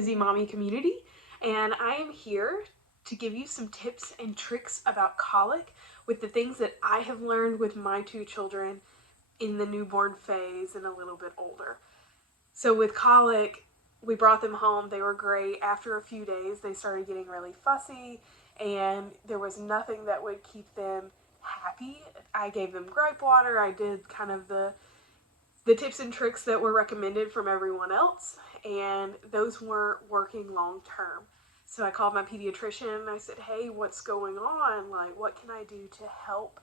Bizzie Mommy community, and I am here to give you some tips and tricks about colic with the things that I have learned with my two children in the newborn phase and a little bit older. So with colic, we brought them home. They were great. After a few days, they started getting really fussy, and there was nothing that would keep them happy. I gave them gripe water. I did kind of the tips and tricks that were recommended from everyone else, and those weren't working long term. So I called my pediatrician and I said, hey, what's going on? Like, what can I do to help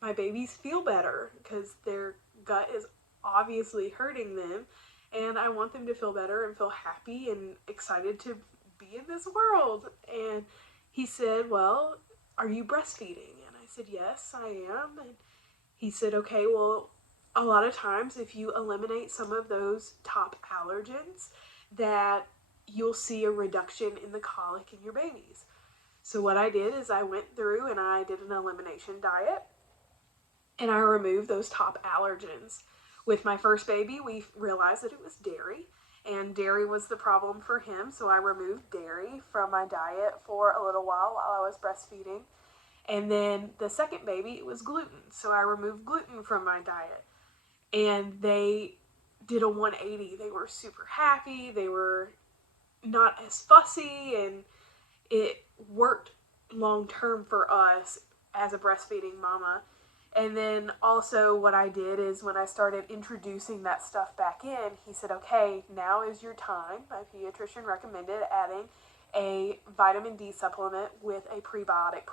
my babies feel better? Because their gut is obviously hurting them, and I want them to feel better and feel happy and excited to be in this world. And he said, well, are you breastfeeding? And I said, yes, I am. And he said, okay, well, a lot of times if you eliminate some of those top allergens, that you'll see a reduction in the colic in your babies. So what I did is I went through and I did an elimination diet, and I removed those top allergens. With my first baby, we realized that it was dairy, and dairy was the problem for him, so I removed dairy from my diet for a little while I was breastfeeding. And then the second baby, it was gluten, so I removed gluten from my diet. And they did a 180. They were super happy, they were not as fussy, and it worked long term for us as a breastfeeding mama. And then also what I did is when I started introducing that stuff back in, he said, okay, now is your time. My pediatrician recommended adding a vitamin D supplement with a probiotic.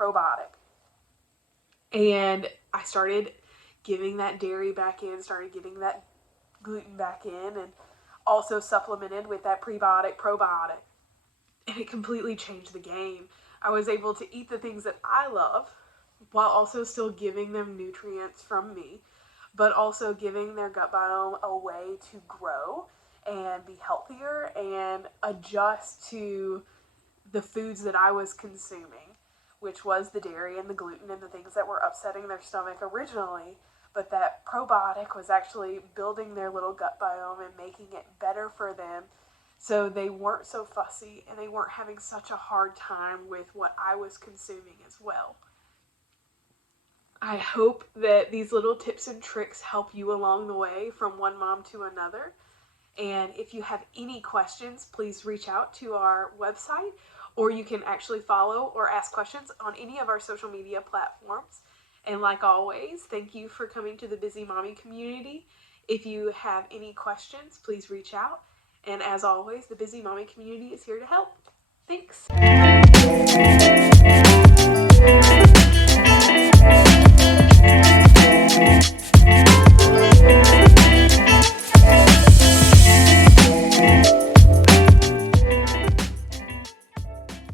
And I started giving that dairy back in, started getting that gluten back in, and also supplemented with that probiotic. And it completely changed the game. I was able to eat the things that I love while also still giving them nutrients from me, but also giving their gut biome a way to grow and be healthier and adjust to the foods that I was consuming, which was the dairy and the gluten and the things that were upsetting their stomach originally. But that probiotic was actually building their little gut biome and making it better for them, so they weren't so fussy and they weren't having such a hard time with what I was consuming as well. I hope that these little tips and tricks help you along the way from one mom to another. And if you have any questions, please reach out to our website, or you can actually follow or ask questions on any of our social media platforms. And like always, thank you for coming to the Bizzie Mommy community. If you have any questions, please reach out. And as always, the Bizzie Mommy community is here to help. Thanks.